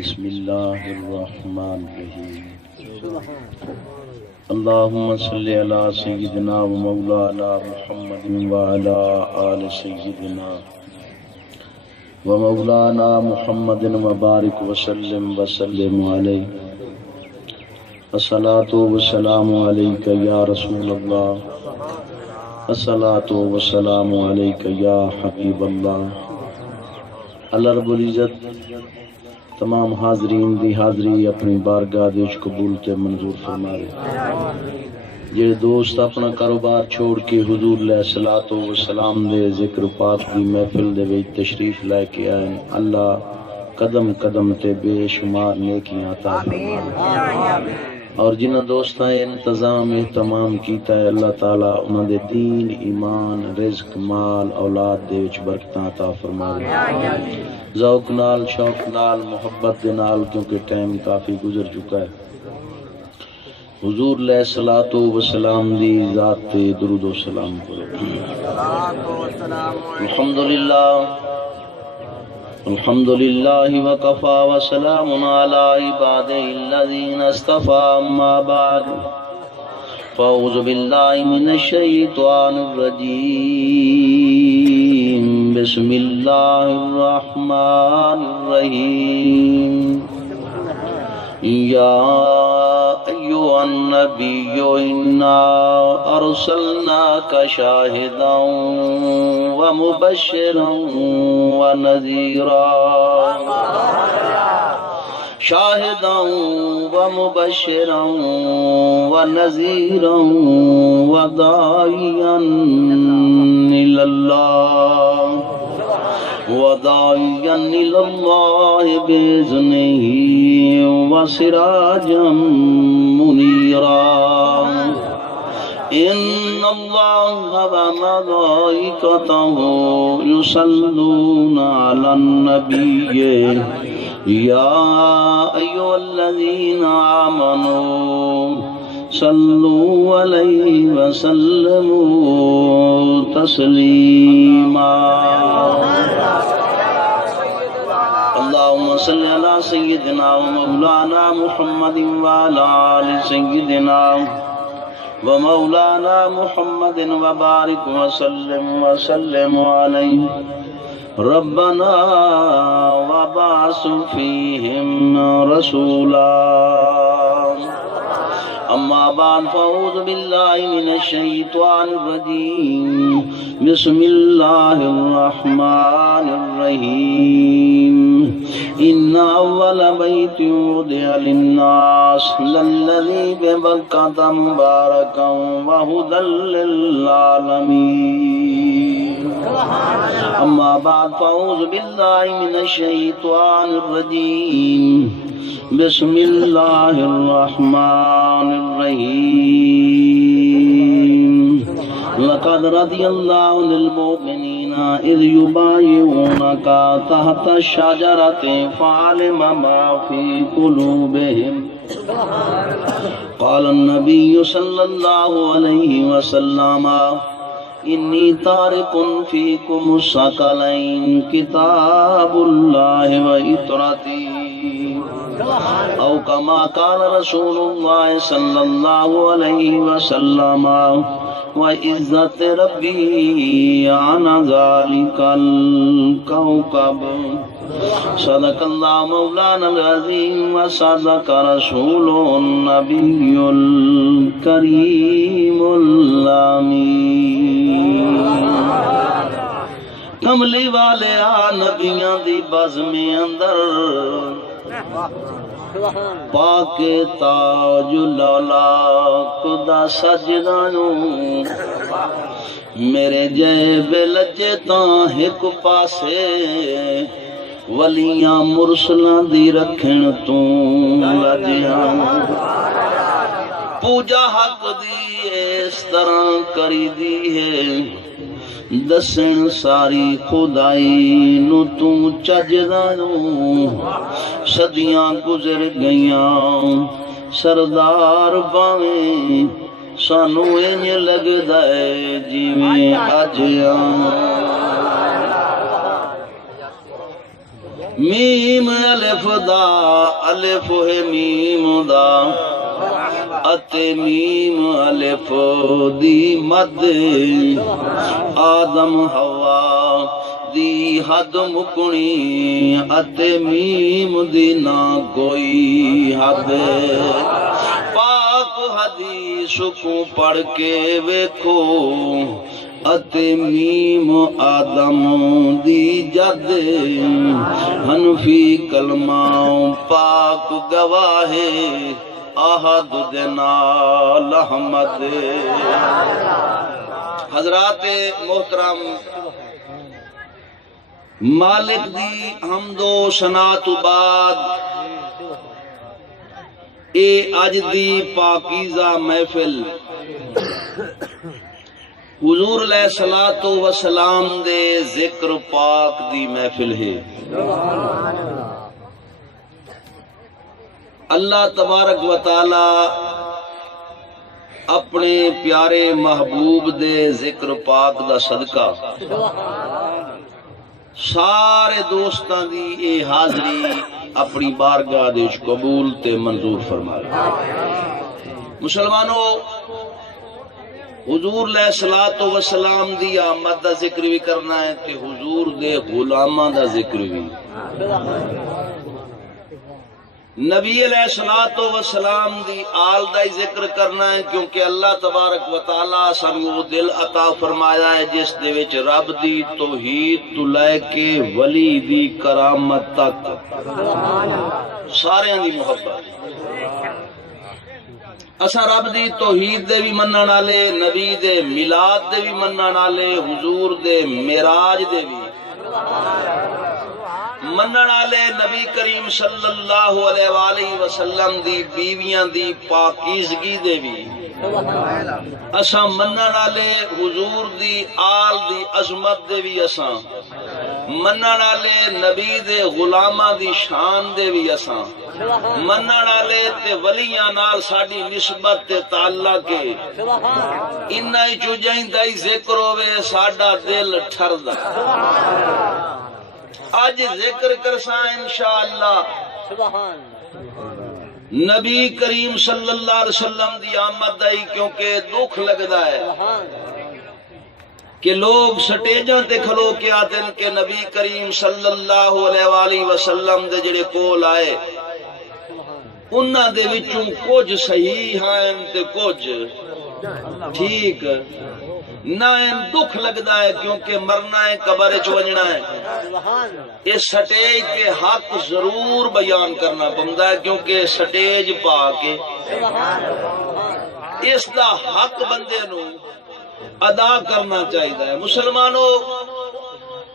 بسم اللہ الرحمن الرحیم اللہم صلی علی سیدنا و مولانا محمد وعلی آل سیدنا و مولانا محمد وبارک وسلم علیہ الصلاۃ والسلام علیک یا رسول اللہ الصلاۃ والسلام علیک یا حبیب اللہ۔ اللہ رب العزت تمام حاضرین دی حاضری اپنی بارگاہ وچ قبول تے منظور فرمائے۔ جڑے دوست اپنا کاروبار چھوڑ کے حضور علیہ الصلوۃ والسلام دے ذکر پاک دی محفل دے وچ تشریف لے کے آئے، اللہ قدم قدم تے بے شمار نیکیاں عطا فرمائے۔ اور جنہاں دوستاں انتظام اہتمام کیتا ہے، اللہ تعالیٰ انہاں دے دین، ایمان، رزق، مال، اولاد دے وچ برکتاں عطا فرمائے۔ ذوق نال، شوق نال، محبت دے نال، کیونکہ ٹائم کافی گزر چکا ہے، حضور علیہ الصلوۃ والسلام دی ذات تے درود و سلام کرو۔ الحمدللہ الحمدللہ وکفا وسلام علی عبادہ الذین اصطفى، اما بعد فاعوذ باللہ من الشیطان الرجیم، بسم اللہ الرحمن الرحیم۔ یا ایھا النبی انا ارسلناک شاہدا ومبشرا ونذیرا، شاہدا ومبشرا ونذیرا وداعیا الی اللہ بإذنہ وسراجا منیرا۔ ان اللہ وملائکتہ یصلون علی النبی یا ایھا الذین آمنوا صلوا علیہ وسلموا تسلیما۔ اللہم صلی علی سیدنا و مولانا محمد وعلی آل سیدنا و مولانا محمد وبارک وسلم علیہ۔ ربنا وبعث فیہم رسولا۔ اما بعد فاعوذ باللہ من الشیطان الرجیم، بسم اللہ الرحمن الرحیم۔ ان اول بیت وضع للناس للذی ببکۃ مبارکا وہدی للعالمین۔ اما بعد فاعوذ باللہ من الشیطان الرجیم، بسم اللہ الرحمن الرحیم۔ لقد رضی اللہ عن المؤمنین اذ یبایعونک تحت الشجرۃ فعلم ما فی قلوبہم۔ قال النبی صلی اللہ علیہ وسلم انی تارک فیکم الثقلین کتاب اللہ و اطرتی، او کما قال رسول اللہ صلی اللہ علیہ وسلم وعزت ربی عن ذلک الکوکب۔ صدق اللہ مولانا العظیم وصدق رسول النبی الکریم الامین۔ کملی والے نبیاں دی بزم اندر پاک تاج لالا خدا سجدانو، میرے جیب لجے تاں ایک پاسے ولیاں مرسلاں دی رکھن توں لجیاں۔ پوجا حق دی اس طرح کری دی ہے، دسن ساری خدائی نو توں چجدانو۔ صدیاں گزر گئیاں سردار باویں، سانو انج لگدا ہے جویں اج میم الف دا الف ہے میم دا اتے میم الف دی مد آدم ہوا دی حد مکنی اتے میم دی نہ کوئی حد پاک حدیث کو پڑھ کے ویکھو اتے میم آدم دی جد حنفی کلمہ پاک گواہ احد دے نال احمد۔ حضرات محترم، مالک دی حمد و ثنا تو بعد اے اج دی پاکیزہ محفل حضور علیہ الصلوۃ والسلام دے ذکر پاک دی محفل ہے۔ اللہ تبارک و تعالی اپنے پیارے محبوب دے ذکر پاک دا صدقہ سارے دوستاں دی اے حاضری اپنی بارگاہ دے قبول تے منظور فرمائے۔ مسلمانوں، حضور علیہ الصلوۃ والسلام دی آمد دا ذکر بھی کرنا ہے تے حضور دے غلاماں دا ذکر بھی۔ نبی علیہ الصلوۃ والسلام دی آل دا ذکر کرنا ہے، کیونکہ اللہ تبارک و تعالی سانو دل عطا فرمایا ہے جس دے وچ رب دی توحید تو لے کے ولی دی کرامت تک سارے دی محبت۔ اسا رب دی توحید دے بھی منن والے، نبی دے میلاد دے بھی منن والے، حضور دے معراج دے بھی منن والے، نبی کریم صلی اللہ علیہ وآلہ وسلم دی بیویاں دی پاکیزگی دے بھی اساں منن والے، حضور دی آل دی عظمت دے بھی اساں منن والے، نبی دے غلاماں دی شان دے بھی اساں منن والے، تے ولیاں نال ساڈی نسبت تے تعلق ہے۔ انہاں چوں جائندہ ہی ذکر ہوے ساڈا دل ٹھردا۔ آج ذکر کرساں انشاءاللہ نبی کریم صلی اللہ علیہ وسلم دی آمد دائی، کیونکہ دکھ لگدا ہے کہ لوگ سٹیجاں تے کھلو کے آتے ہیں کہ نبی کریم صلی اللہ علیہ وآلہ وسلم دے جڑے کول آئے انہاں دے وچوں کچھ صحیح ہیں تے کچھ ٹھیک نہ، دکھ لگدا ہے کیونکہ مرنا ہے، قبر وچ وجنا ہے۔ اس سٹیج تے حق ضرور بیان کرنا پوندا ہے، کیونکہ سٹیج پا کے اس دا حق بندے نو ادا کرنا چاہیے۔ مسلمانوں،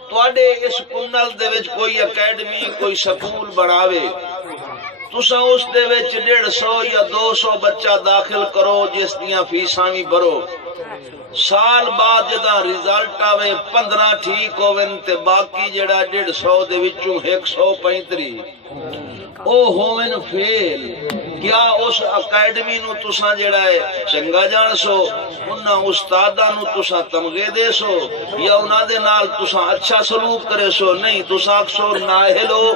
تواڈے اس کنل دے وچ کوئی اکیڈمی، کوئی سکول بناوے، تساں اس دے وچ 150 یا 200 بچہ داخل کرو، جس دیاں فیساں وی بھرو، سال بعد جدا رزلٹ آوے 15 ٹھیک ہوون تے باقی جڑا 150 دے وچوں 135 او ہوون فیل، کیا اس اکیڈمی نو تساں جڑا ہے چنگا جان سو، انہاں استاداں نو تساں تمغے دے سو، یا انہاں دے نال تساں اچھا سلوک کرے سو؟ نہیں، تساں اکثر نااہل ہو،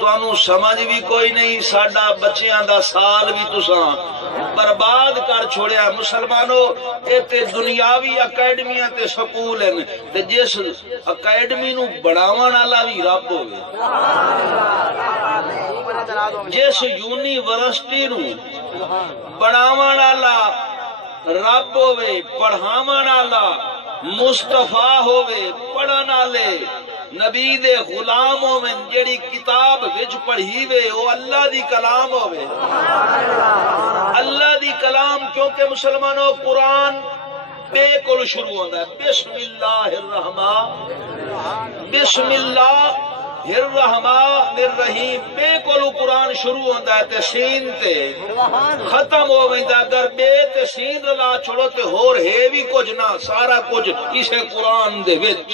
تانوں سمجھ بھی کوئی نہیں، ساڈا بچیاں دا سال بھی تساں برباد کر چھوڑیا۔ مسلمانوں، اے تے دنیاوی اکیڈمیاں تے سکول ہیں، تے جس اکیڈمی نو بڑھاون والا بھی رب ہوے، جس یونیورسٹی نو بڑھاون والا رب ہوے، پڑھاون والا مصطفیٰ ہوے، پڑھن والے نبی دے غلام ہوون، جیڑی کتاب وچ پڑھی وے او اللہ دی کلام ہوے، اللہ دی کلام۔ کیونکہ مسلمانوں، قرآن بے کول شروع ہوندا ہے، بسم اللہ الرحمن الرحیم، بے کولو قرآن شروع ہوندا ہے تے سین تے ختم ہو ویندا۔ اگر بے تے سین رلا چھوڑو تے ہور ہے بھی کچھ نہ، سارا کچھ اسے قرآن دے وچ،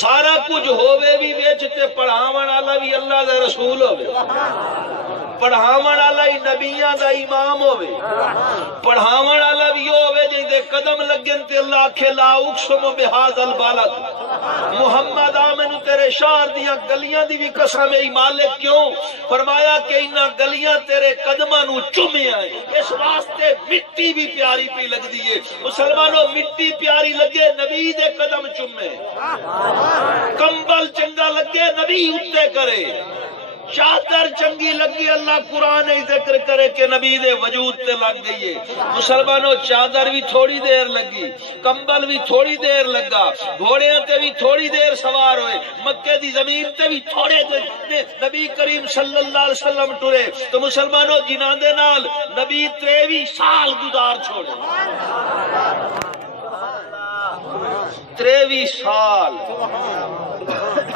سارا کچھ ہووے بھی وچ تے پڑھاون والا بھی اللہ دا رسول ہوے۔ پڑھاون والا ہی نبیاں دا امام ہوے پڑھاون والا بھی ہوے جے دے قدم لگن تے اللہ آکھے لا اقسم بہذا البلد محمد آمن تیرے شہر دیاں گلیاں دی بھی قسم ہے مالک کیوں فرمایا کہ انہاں گلیاں تیرے قدماں نو چومیا ہے اس واسطے مٹی بھی پیاری پی لگ دی ہے مسلمانوں مٹی پیاری لگے نبی دے قدم چومے کمبل چنگا لگے نبی اٹھتے کرے چادر چنگی لگی اللہ قرآن ہی ذکر کرے کہ نبی دے وجود تے لگ گئی ہے مسلمانوں چادر بھی تھوڑی دیر لگی کمبل بھی تھوڑی دیر لگا گھوڑیاں تے بھی تھوڑی دیر سوار ہوئے مکے دی زمین تے بھی تھوڑے دیر نبی کریم صلی اللہ علیہ وسلم ٹرے تو مسلمانوں جنہاں دے نال نبی 23 سال گزار چھوڑے 23 سال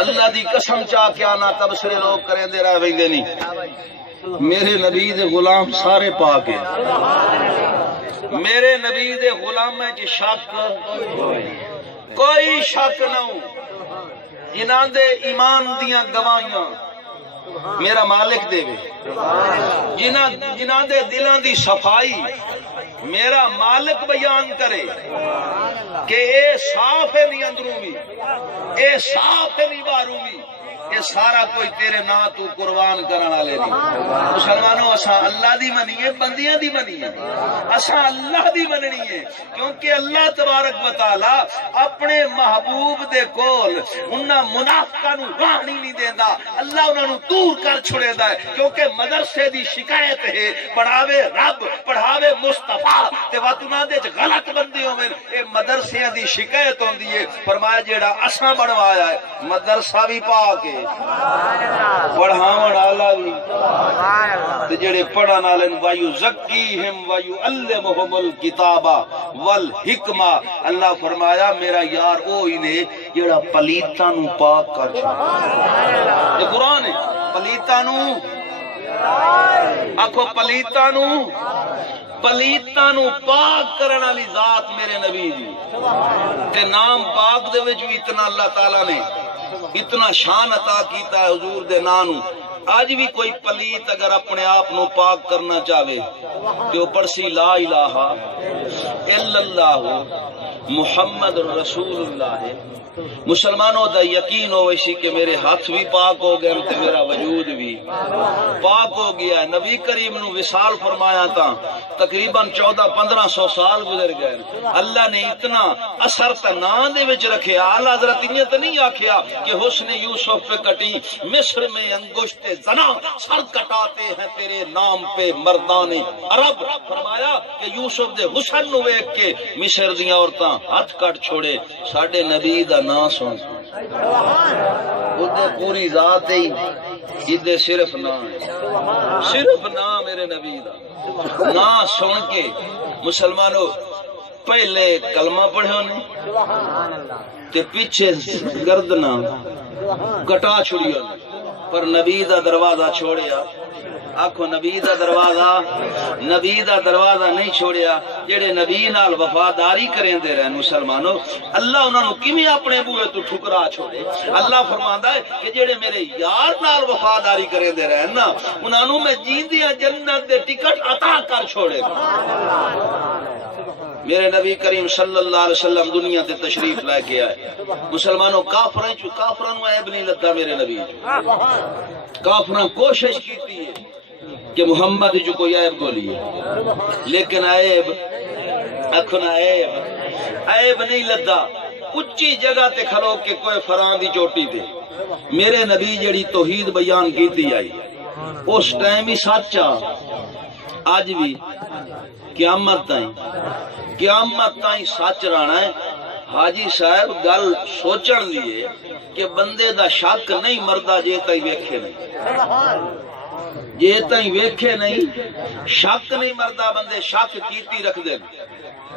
اللہ دی قسم چاہ کے آنا تبصرے لوگ کریں دے رہے ویندے نہیں میرے نبی دے غلام سارے پاک ہیں میرے نبی دے غلام ہے جی شک کوئی شک نہ ہو جنہاں دے ایمان دیاں گواہیاں میرا مالک دے وے جنہاں دے دلان دی صفائی میرا مالک بیان کرے کہ اے صاف ہے نہیں اندروں بھی اے صاف ہے نہیں باہروں بھی یہ سارا کوئی تیرے نا تو قربان کرنا لے نہیں مسلمانوں اساں اللہ دی منیے بندیاں دی منیے اساں اللہ دی مننی ہے کیونکہ اللہ تبارک و تعالی اپنے محبوب دے کول انہاں منافقاں نو راہ نہیں دیندا اللہ انہاں نو دور کر چھڑے دا ہے کیونکہ مدرسے دی شکایت ہے پڑھاوے رب پڑھاوے مصطفیٰ تے واتنا دے غلط بندے ہوویں اے مدرسے دی شکایت ہوندی ہے فرمایا جیڑا اساں بنوایا ہے مدرسہ بھی پاک ہے پڑھاون والا بھی تے جڑے پڑھن والے وایو زکیہم وایو علمہم الکتاب والحکمہ اللہ فرمایا میرا یار او ہی نے جڑا پلیتاں نو پاک کر چھوڑے یہ قرآن ہے پلیتاں نو آکھو پلیتاں نو پاک کرن والی ذات میرے نبی دی تے نام پاک دے وچ بھی اتنا اللہ تعالی نے اتنا شان عطا کیتا ہے حضور دے نانو آج بھی کوئی پلیت اگر اپنے آپ نو پاک کرنا چاہے کہ وہ پڑسی لا الہ الا اللہ محمد رسول اللہ ہے مسلمانوں دا یقین ہو ویسی کہ میرے ہاتھ بھی پاک ہو گئے تے میرا وجود بھی پاک ہو گیا ہے نبی کریم نو وصال فرمایا تھا تقریباً 1400-1500 سال گزر گئے اللہ نے اتنا اثر تا نام دے وچ رکھے اعلیٰ حضرت انہیں تو نہیں آکھیا کہ حسن یوسف پہ کٹی مصر میں انگشت زنا سر کٹاتے ہیں تیرے نام پہ مردان عرب فرمایا کہ یوسف دے حسن نو ویکھ کے مصر دیاں عورتاں ہاتھ کٹ چھوڑے ساڈے نبی دا نا سن وہ پوری ذات ہی جدے صرف نا ہے صرف نا میرے نبی دا نا سن کے مسلمانوں پہلے کلمہ پڑھے ہونے تے پیچھے گردنا کٹا چھڑی ہونے پر نبی دا دروازہ چھوڑیا آکھو نبی دا دروازہ نہیں چھوڑیا جڑے نبی نال وفاداری کریں دے رہے مسلمانوں اللہ انہوں نے کیویں اپنے بوئے تو ٹھکرا چھوڑے اللہ فرماندا ہے کہ جڑے میرے یار نال وفاداری کریں دے رہے نا انہوں میں جیندیاں جنت دے ٹکٹ عطا کر چھوڑے میرے نبی کریم صلی اللہ علیہ وسلم دنیا تے تشریف لے کے آئے مسلمانوں کافراں نو عیب نہیں لگتا میرے نبی کافراں کوشش کیتی ہے کہ محمد جو کوئی عیب بولی ہے لیکن عیب اکھنا عیب نہیں لگتا اچھی جگہ تے کھلو کہ کوئی فران دی چوٹی تے میرے نبی جڑی توحید بیان کیتی آئی اس ٹائم ہی سچا آج بھی قیامت تائیں سچ رہنا ہے حاجی صاحب گل سوچن لیے کہ بندے دا شک نہیں مردا جے تائیں ویکھے نہیں شک نہیں مردا بندے شک کیتی رکھ دے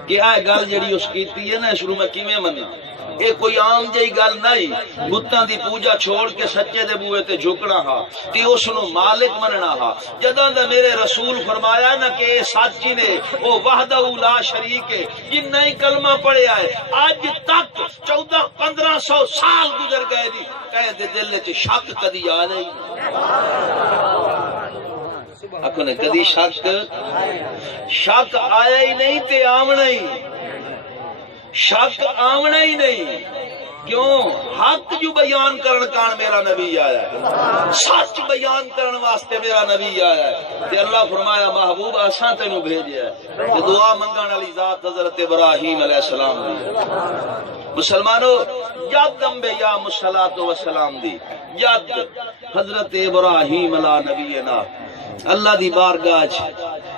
کہ آئے گل جڑی اس کیتی ہے نا شروع میں کیویں مننا اے کوئی عام جئی گل نہیں بتاں دی پوجا چھوڑ کے سچے دے بوئے تے جھکنا ہا کہ اس نو مالک مننا ہا جداں دا میرے رسول فرمایا نا کہ سچ نے او وحدہ لا شریک ہے جن نہیں کلمہ پڑھیا ہے اج تک 1400-1500 سال گزر گئے دی کہے دے دل وچ شک کدی آ نہیں آکھو نے کدی شک آیا ہی نہیں تے آمنا ہی، شک آمنا ہی نہیں، کیوں؟ حق جو بیان کرن کان میرا نبی آیا ہے، سچ بیان کرن واسطے میرا نبی آیا ہے، تے اللہ فرمایا محبوب اساں تینوں بھیجیا ہے، تے دعا منگن والی ذات حضرت ابراہیم علیہ السلام دی۔ مسلمانوں یاد انبیاء الصلوۃ والسلام دی یاد حضرت ابراہیم علیہ نبینا اللہ دی بارگاہ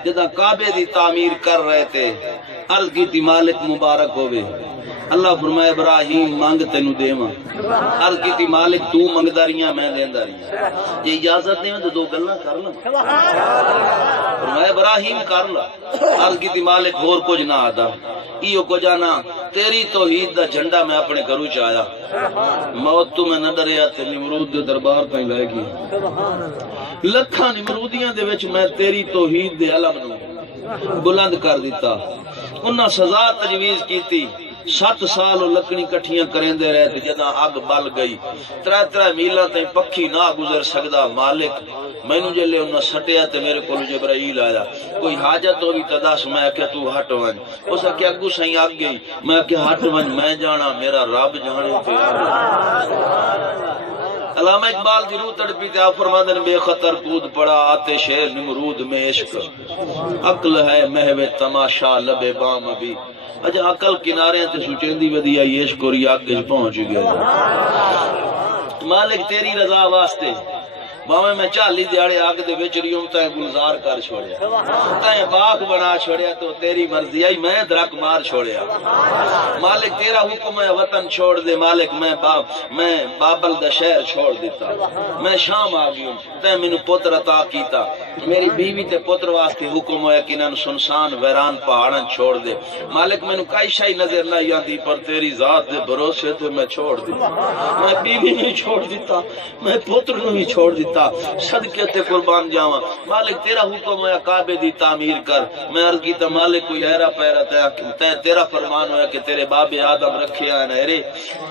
جداں کعبے دی تعمیر کر رہے تھے، عرض کی تھی مالک مبارک ہوئے، اللہ فرمایا ابراہیم مانگ تینو دیواں، عرض کی تھی مالک تو منگدا رہیاں میں دیندا رہیاں، یہ اجازت نہیں تو دو گلاں کر لوں، فرمایا ابراہیم کر لا، عرض کی تھی مالک اور کچھ نہ آدا، ایو کو جانا تیری توحید دا جھنڈا میں اپنے گھروں چ آیا، موت تو میں نہ ڈریا تے نمرود دے دربار تائیں لے گئی، لکھاں نمرودیاں دے وچ میں تیری توحید دے علم نو بلند کر دیتا، انہاں سزا تجویز کیتی، 7 سال لکڑی کٹھیاں کریندے رہے تے جداں اگ بل گئی 3 میلاں تائیں پکھی نہ گزر سکدا، مالک مینوں جلے انہاں سٹیا تے میرے کول جبرائیل آیا، کوئی حاجت ہوئی تے دس، میں کہ تو ہٹ ون، اس کہ اگوں سائیں اگ گئی، میں کہ ہٹ ون، میں جانا میرا رب جانے تے علامہ اقبال دی روح تڑپی تے فرماندن بے خطر کود پڑا آتش نمرود میں عشق، عقل ہے محو تماشا لبے بام ابھی، اجا عقل کنارے تے سچیندی ودی آئی عشق اور اگ وچ پہنچ گیا، مالک تیری رضا واسطے باویں میں 40 دیہڑے اگ دے وچ رہیوں تے گلزار کر چھوڑیا، تے باغ بنا چھوڑیا، تو تیری مرضی آئی میں درک مار چھوڑیا، مالک تیرا حکم ہے وطن چھوڑ دے، مالک میں بابل دا شہر چھوڑ دیتا، میں شام آ گئی، تے مینوں پتر عطا کیتا، میری بیوی تے پتر واسطے حکم ہویا کہ انہاں سنسان ویران پہاڑاں چھوڑ دے، مالک مینوں کئی شے نظر نہ آندی پر تیری ذات دے بھروسے تے میں چھوڑ دیتا، میں بیوی نوں چھوڑ دیتا، میں پتر نوں بھی چھوڑ دیتا، صدقے تے قربان جاواں، مالک تیرا حکم ہویا کعبے دی تعمیر کر، میں عرض کیتا مالک کوئی ہیرا پیرا تے تیرا فرمان ہویا کہ تیرے باب آدم رکھے آئے نہرے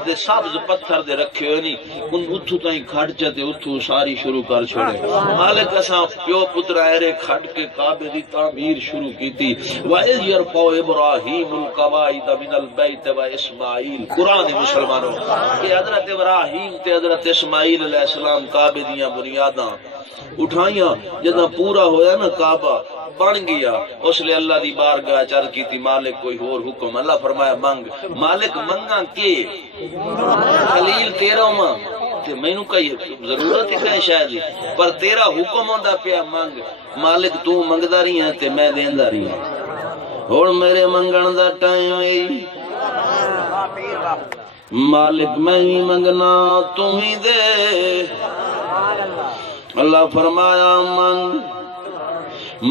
تے سبز پتھر دے رکھے ہوئے نہیں، ان اتھو تائیں کھڑ چاہتے اتھو ساری شروع کر چھوڑے، مالک اساں پیو پتر ہیرے کھڑ کے کعبے دی تعمیر شروع کی تھی، وَإِذْ يَرْفَعُ إِبْرَاهِيمُ الْقَوَاعِدَ مِنَ الْبَيْتِ وَإِسْمَاعِيلُ، قرآن مسلمانوں کہ حضرت ابراہیم تے حضرت اسماعیل علیہ السلام کعبے دیاں بنیاداں اٹھائیاں، جدہ پورا ہویا نا کعبہ بن گیا، اس لئے اللہ دی بارگاہ چر کی تھی مالک کوئی اور حکم، اللہ فرمایا منگ، مالک منگا کے خلیل تیرا ماں تے میں نو کہی ضرورت ہی کہیں شاید، پر تیرا حکم ہوندا پیا منگ، مالک تو منگدا رہی ہیں تے میں دیندا رہی ہیں، اور میرے منگن دا ٹائم ہوئی، مالک میں ہی منگنا تو ہی دے، اللہ فرمایا منگ،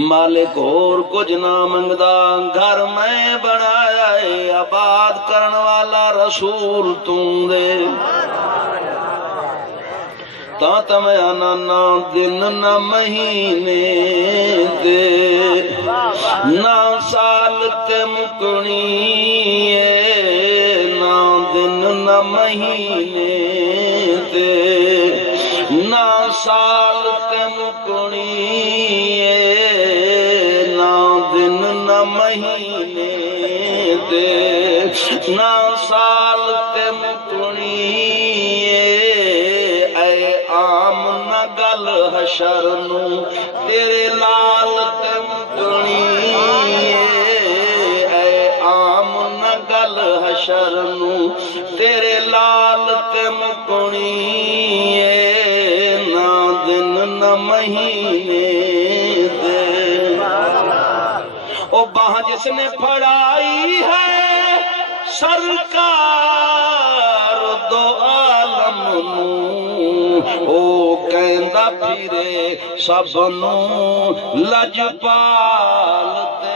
مالک اور کچھ نہ منگدا، گھر میں بنایا ہے آباد کرن والا رسول تم دے، تا تمیانا نہ دن نہ مہینے دے، نہ سال تے مکنی نہ دن نہ مہینے دے، نہ سال تے مکنی نہ دن نہ مہینے دے، نہ سال تے مکنی اے عام نہ گل حشر نو تیرے لال تے مکنی، اے عام نہ گل حشر نو تیرے لال تے مکنی، نہ مہینے دے، او باہ جس نے پھڑائی ہے سرکار دو عالم نو، او کہندا پھرے سب نو لجپال تے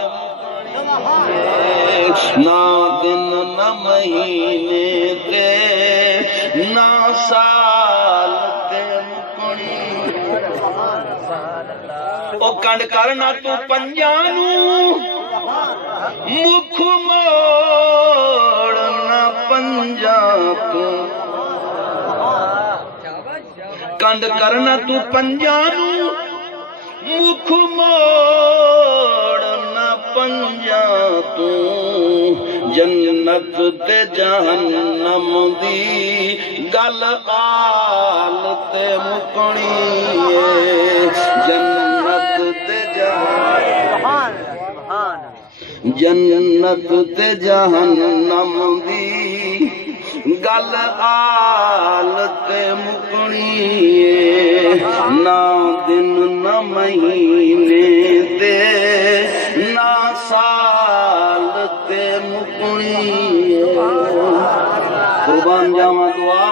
نہ دن نہ مہینے دے، نہ سال تے او کنڈ کرنا تو پنجانو مکھ موڑنا پنجا تو، کنڈ کرنا تو پنجانو مکھ موڑ نہ پنجا تو جنت تے جہنم دی گل آل تے مکنی جنت تے جنت تے جہنم دی گل آل تے مکنی نہ دن نہ مہینے تے نہ سال تے مکنی قربان جاواں دعا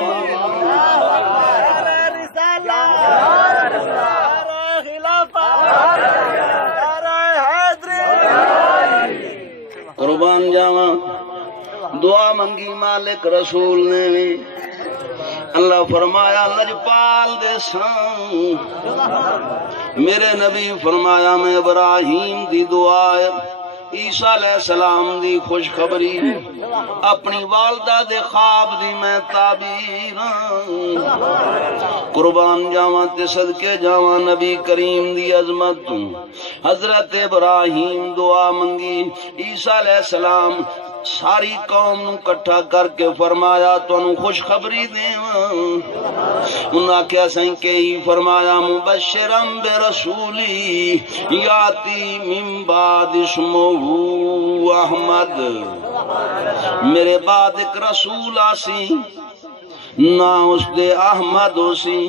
قربان جاواں دعا منگی مالک رسول نے اللہ فرمایا لجپال دے سان میرے نبی فرمایا میں ابراہیم دی دعا عیسیٰ علیہ السلام دی خوشخبری اپنی والدہ دے خواب دی میں تعبیر قربان جاواں تے صدقے جاواں نبی کریم دی عظمت حضرت ابراہیم دعا منگی عیسیٰ علیہ السلام ساری قوم نو کٹھا کر کے فرمایا تانوں خوشخبری دیواں انہاں کیا سائیں کہ ہی فرمایا مبشرم برسولی یاتی من بعد اسمہ احمد میرے بعد ایک رسول آسی نہ اس دے احمد ہو سی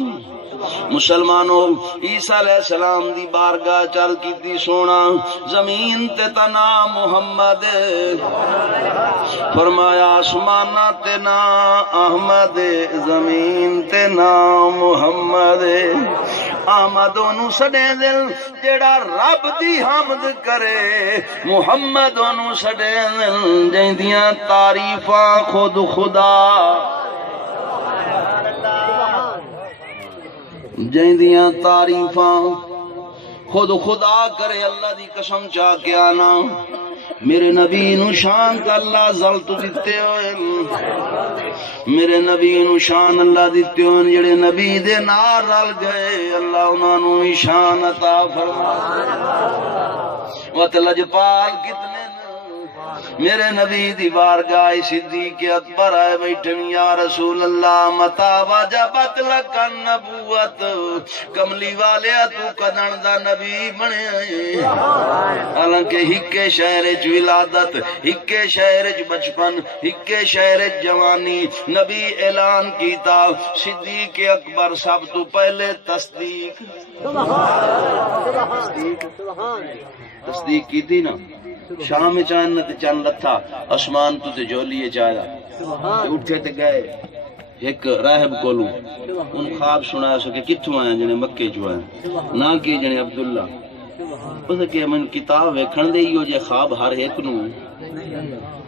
مسلمانوں عیسیٰ علیہ السلام دی بارگاہ چل کیتی سونا زمین تے تنا محمد فرمایا آسمانہ تے نا احمد زمین تے نا محمد آمد انہوں سڑے دل جیڑا رب دی حمد کرے محمد انہوں سڑے دل جیندیاں تعریفاں خود خدا جیندیاں تعریفاں خود خدا کرے اللہ دی قسم چاہ کے آنا میرے نبی نو شان کا اللہ زلط دیتے ہوئے میرے نبی نو شان اللہ دیتے ہوئے جڑے نبی دے نار رل گئے اللہ انہوں نو شان عطا فرما لجپال کتنے میرے نبی دی بارگاہ صدیق اکبر آئے بیٹھن یا رسول اللہ متا وجبت لک النبوت کملی والے تو کدن دا نبی بنے حالانکہ ہکے شہر وچ ولادت ہکے شہر وچ بچپن ہکے شہر وچ جوانی نبی اعلان کیتا صدیق اکبر سب تو پہلے تصدیق کی تھی نا شام میں چاند چند لتھا اسمان تو تے جولیے چاہدا اٹھے تے گئے ایک راہب کولوں ان خواب سنایا سو کہ کتھوں آئے جنے مکے چوں آئے نہ کہ جنے عبداللہ اس کہ من کتاب ویکھن دے ہو جے خواب ہر ایک نو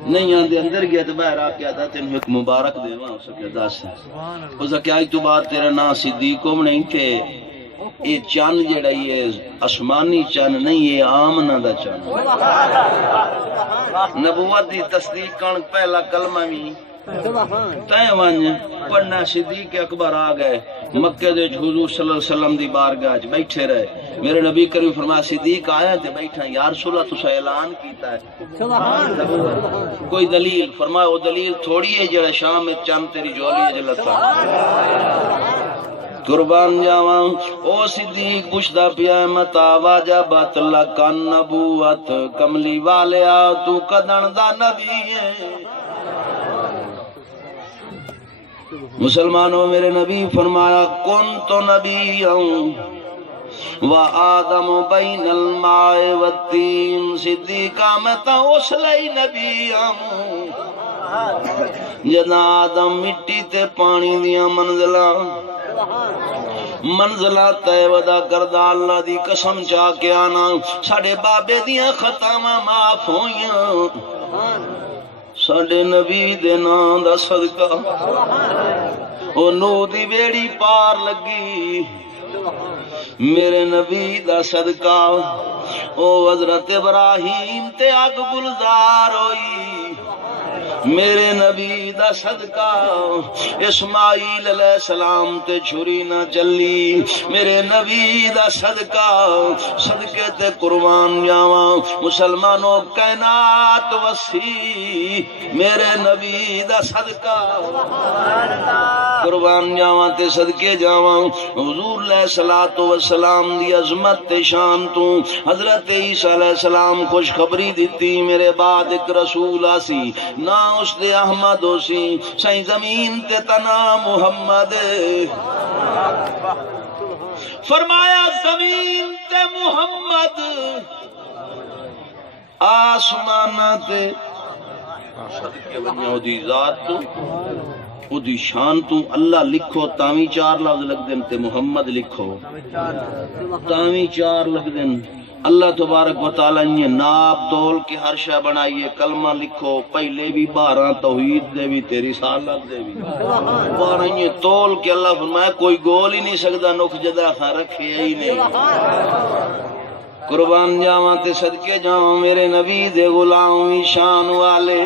نہیں آندے اندر گیا تے باہر آ کے آتا تینوں ایک مبارک دیواں اس کہ دس اس کہ آج تو بعد تیرا نام صدیق کو نہیں کہ یہ چاند جڑا یہ آسمانی چاند نہیں یہ آمنہ دا چاند نبوت دی تصدیق کرن پہلا کلمہ بھی تائیں وانج پڑھنا صدیق اکبر آ گئے مکہ دے حضور صلی اللہ علیہ وسلم دی بارگاہ بیٹھے رہے میرے نبی کریم فرمایا صدیق آیا تے بیٹھا یا رسول اللہ تسا اعلان کیتا ہے کوئی دلیل فرمایا وہ دلیل تھوڑی ہے جڑا شام میں چاند تیری جولی جلتا قربان جاواں او صدیق پوچھدا پیا متا وجبت لک النبوت کملی والیا تو کدن دا نبی ہے مسلمانوں میرے نبی فرمایا کن تو نبی وآدم بین الماء والتین صدیقہ میں تا اس لئی نبی جنا آدم مٹی تے پانی دیا منزلہ تے ودا کردہ اللہ دی قسم چاہ کے آنا ساڑھے بابے دیا خطامہ معاف ہویاں ساڑھے نبی دے نام دا صدقہ او نو دی بیڑی پار لگی میرے نبی دا صدقہ او حضرت ابراہیم تے آگ گلزار ہوئی میرے نبی دا صدقہ اسماعیل علیہ السلام تے چھری نہ چلی، میرے نبی دا صدقہ صدقے تے قربان جاواں مسلمانوں کائنات وسیع، میرے نبی دا صدقہ قربان جاواں تے صدقے جاواں حضور علیہ الصلوۃ والسلام دی عظمت تے شان تو حضرت عیسیٰ علیہ السلام خوشخبری دیتی میرے بعد ایک رسول آسی نا اس دے احمد ہوسی سائیں زمین تے تنا محمد، فرمایا زمین تے محمد آسمانہ تے صدقے ونجاؤ دی ذات تو او دی شان تو اللہ لکھو تاویں 4 لفظ لگ دن تے محمد لکھو تاویں 4 لگ دن، اللہ تبارک و تعالیٰ یہ ناپ تول کے ہر شے بنائیے، کلمہ لکھو پہلے بھی 12 توحید دے بھی تیری رسالت دے بھی 12 یہ تول کے اللہ فرمایا کوئی گول ہی نہیں سکتا نکھ جدا خاں رکھے ہی نہیں۔ قربان جاواں تے صدقے جاواں میرے نبی دے غلامی شان والے،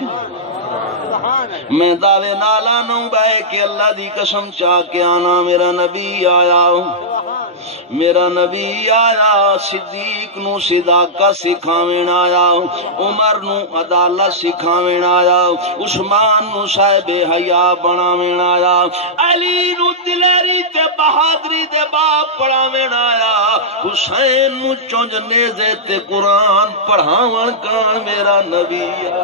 میں دعوے نالا نوں بے کہ اللہ دی قسم چاہ کے آنا میرا نبی آیا، میرا نبی آیا، صدیق نو صداقت سکھاویں آیا، عمر نو عدالت سکھاویں آیا، عثمان نو صاحب حیا بناویں آیا، علی نو دلیری تے بہادری دے باپ پڑھاویں آیا، حسین نو چونج نیزے تے قرآن پڑھاون کان میرا نبی آیا۔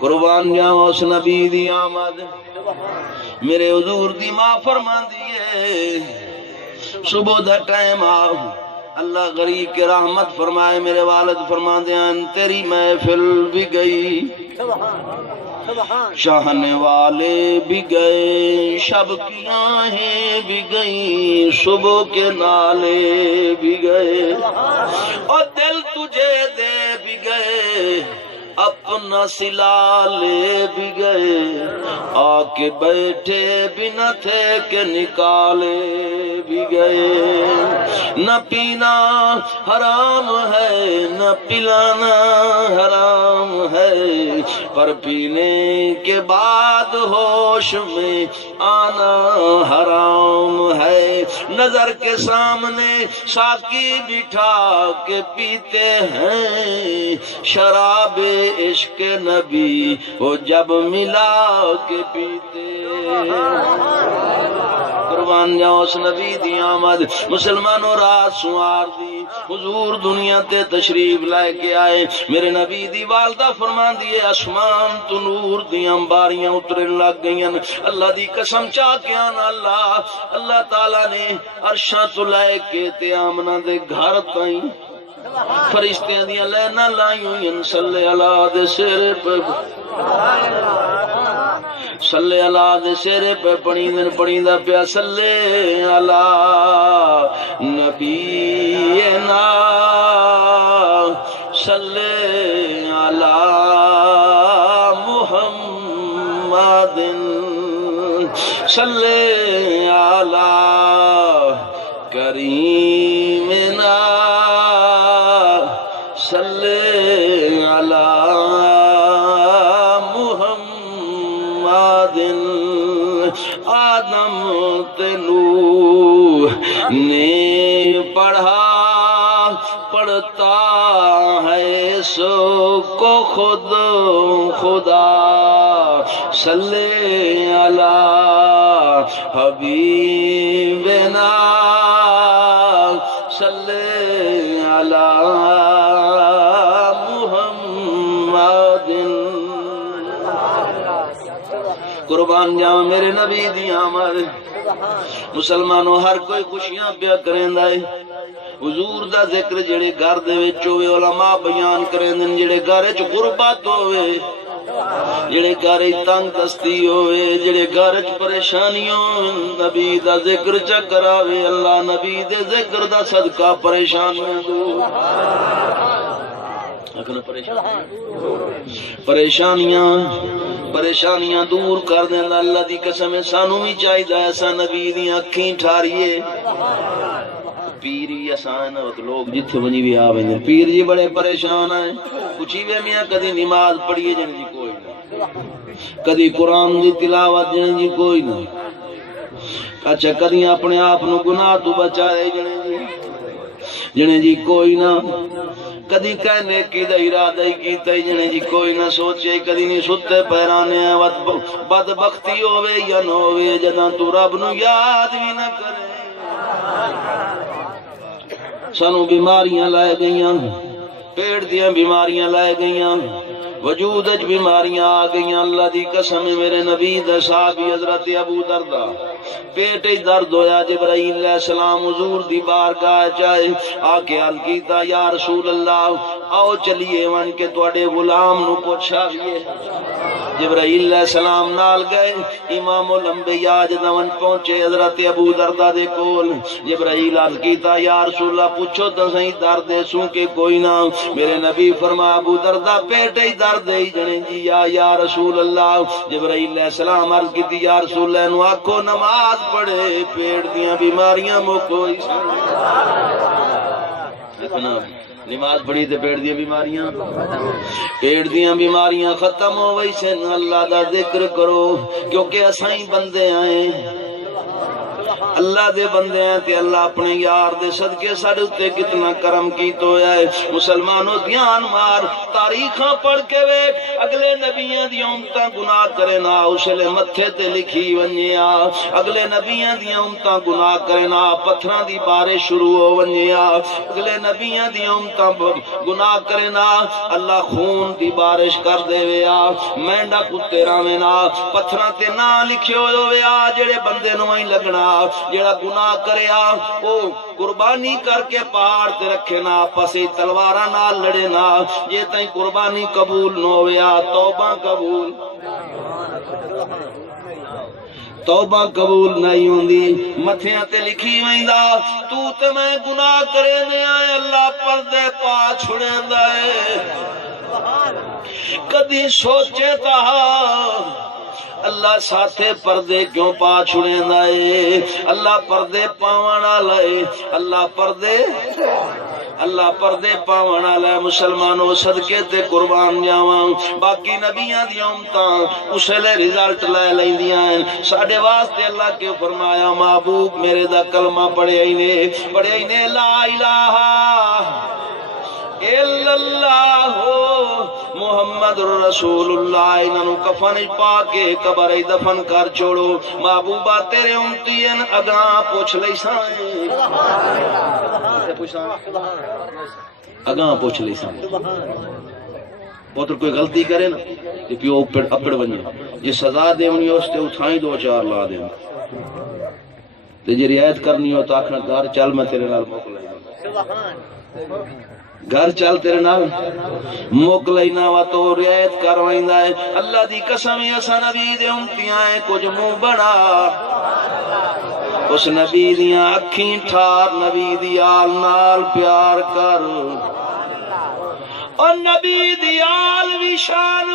قربان جاواں اس نبی دی آمد، میرے حضور دی ماں فرمان دیئے صبح دا ٹائم آؤ اللہ غریب کے رحمت فرمائے، میرے والد فرمان دیاں تیری محفل بھی گئی، چاہنے والے بھی گئے، شب کی آہیں بھی گئیں، صبح کے نالے بھی گئے، اور دل تجھے دے بھی گئے، اپنا سلا لے بھی گئے، آ کے بیٹھے بھی نہ تھے کہ نکالے بھی گئے، نہ پینا حرام ہے نہ پلانا حرام ہے، پر پینے کے بعد ہوش میں آنا حرام ہے، نظر کے سامنے ساقی بٹھا کے پیتے ہیں، شراب عشق نبی وہ جب ملا کے پیتے، قربان جاؤ اس نبی دی آمد، مسلمانوں رات سوار دی حضور دنیا تے تشریف لائے کے آئے، میرے نبی دی والدہ فرمان دیے آسمان تو نور دی امباریاں اترن لگ گئیں، اللہ دی قسم چاہ کے آنا اللہ تعالیٰ نے عرشاں تو لائے کے تے آمنہ دے گھر تائیں فرشتیاں دیاں لینا لائیوں ین صلی اللہ دے سیرے پہ صلی اللہ دے سیرے پہ پڑھی دا پیا صلی اللہ نبینا صلی اللہ محمد صلی اللہ کریمنا صلی علی محمد، آدم تے نوح نے پڑھتا ہے سو کو خود خدا، صلی علی حبیبنا صلی علی محمد، قربان جاؤں میرے نبی دی آمد، مسلمانوں ہر کوئی خوشیاں پیا کریں دائے، حضور دا ذکر جڑے گھر دے وچ ہوئے علماء بیان کریں دن، جڑے گھر وچ غربت ہوئے، جڑے گھر تنگ دستی ہوئے، جڑے گھر وچ پریشانی ہوئے، نبی دا ذکر چکراوے، اللہ نبی دے ذکر دا صدقہ پریشان میں دور، پریشانیاں دور کر دیں، اللہ دی قسم سانو بھی چاہیے ایسا نبی دی اکھیں ٹھاریے، پیر ہی آسان ہے لوگ جتھے ونجی بھی آ ویندے پیر جی بڑے پریشان ہیں پوچھی وے میاں کدی نماز پڑھیے جن جی کوئی نہ کدی قرآن دی تلاوت جن جی کوئی نہ اچھا کدی اپنے آپ نو گناہ تو بچائے جنے جی کوئی نہ کدی کہنے کی دا ارادہ ہی کیتا ہی جنے جی کوئی نہ سوچے کدی نہیں ستے پیرانے بدبختی ہوئے یا نہ ہوئے جداں تو رب نو یاد بھی نہ کرے سانو بیماریاں لائے گئیاں پیٹ دیاں بیماریاں لائے گئیاں وجود اج بیماریاں آ گئیاں اللہ دی قسم میرے نبی دا صحابی حضرت ابو دردہ پیٹ درد ہویا جبرائیل علیہ السلام حضور دی بارگاہ چاہے آکے عرض کیتا یا رسول اللہ آؤ چلیے ون کے تواڈے غلام نو پوچھا بھی جبرائیل علیہ السلام نال گئے امام الانبیاء جدون پہنچے حضرت ابو دردہ دے کول جبرائیل عرض کیتا یا رسول اللہ پوچھو تو صحیح درد سوں کہ کوئی نہ میرے نبی فرما ابو دردہ پیٹ ہی درد ہی جنے جی یا رسول اللہ جبرائیل علیہ السلام عرض کیتی یا رسول اللہ نو آکھو نماز پڑھے پیٹ دیاں بیماریاں مکوئی نماز پڑھی تے پیٹ دیاں بیماریاں پیٹ دیاں بیماریاں ختم ہو وئی سے اللہ دا ذکر کرو کیونکہ اسائیں بندے آئیں اللہ دے بندے ہیں تے اللہ اپنے یار دے صدقے ساڈے تے کتنا کرم کیتا ہویا ہے مسلمانوں دھیان مار تاریخاں پڑھ کے ویکھ اگلے نبیاں دی امتاں گناہ کرے نا اسلے متھے تے لکھی ونجیا اگلے نبیاں دی امتاں گناہ کرے نا پتھراں دی بارش شروع ہو ونجیا اگلے نبیاں دی امتاں گناہ کرے نا اللہ خون دی بارش کر دے ویا مینڈا کتے راویں نا پتھراں تے نا لکھے ہوئے آ جڑے بندے نو ہی لگنا جڑا گناہ کریا او قربانی کر کے پہاڑ تے رکھے نا پسی تلواراں نال لڑے نا جے تائیں قربانی قبول نہ ہویا توبہ قبول توبہ قبول نہیں ہوندی متھیاں تے لکھی ویندا تو تے میں گناہ کرے نے آئے اللہ پردے پا چھڑیندا اے کدی سوچے تا اللہ ساتھے پردے کیوں پا چھڑیندا اے اللہ پردے پاون والا اے اللہ پردے پاون والا ہے مسلمانوں صدقے تے قربان جاواں باقی نبیاں دی امتاں اسلے رزلٹ لے لیندیاں ہیں ساڈے واسطے اللہ کے فرمایا محبوب میرے دا کلمہ پڑھیا ہی نے لا الہ الا اللہ محمد رسول اللہ انہوں کفن پا کے قبر دفن کر چھوڑو محبوبہ تیرے امتی ہیں اگاں پوچھ لئی سائیں اگاں پوچھ لئی سائیں پوتر کوئی غلطی کرے نا کہ پیو اپڑ بنجے یہ سزا دے انہی اس تے اٹھائیں دو چار لا دے تے جی رعایت کرنی ہو تو آکھنا گھر چل میں تیرے نال موکل گھر چل تیرے نال موکلینا وا تو رعایت کروائندا ہے اللہ دی قسم اساں نبی دے امتیاں کچھ منہ بڑا اس نبی دیاں اکھیں ٹھار نبی دی آل نال پیار کر اور نبی دی آل بھی شان